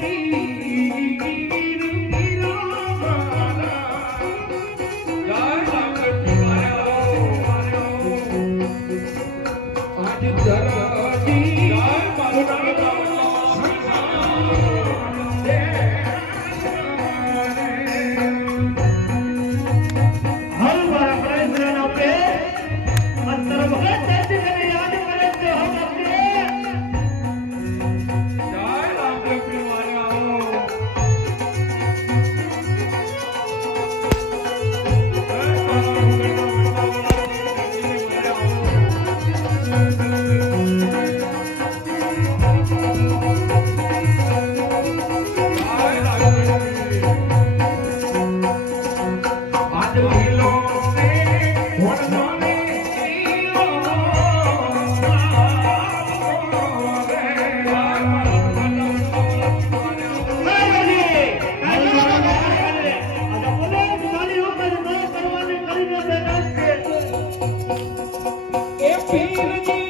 see. Thank you.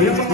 Yeah.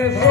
મને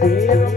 Yeah.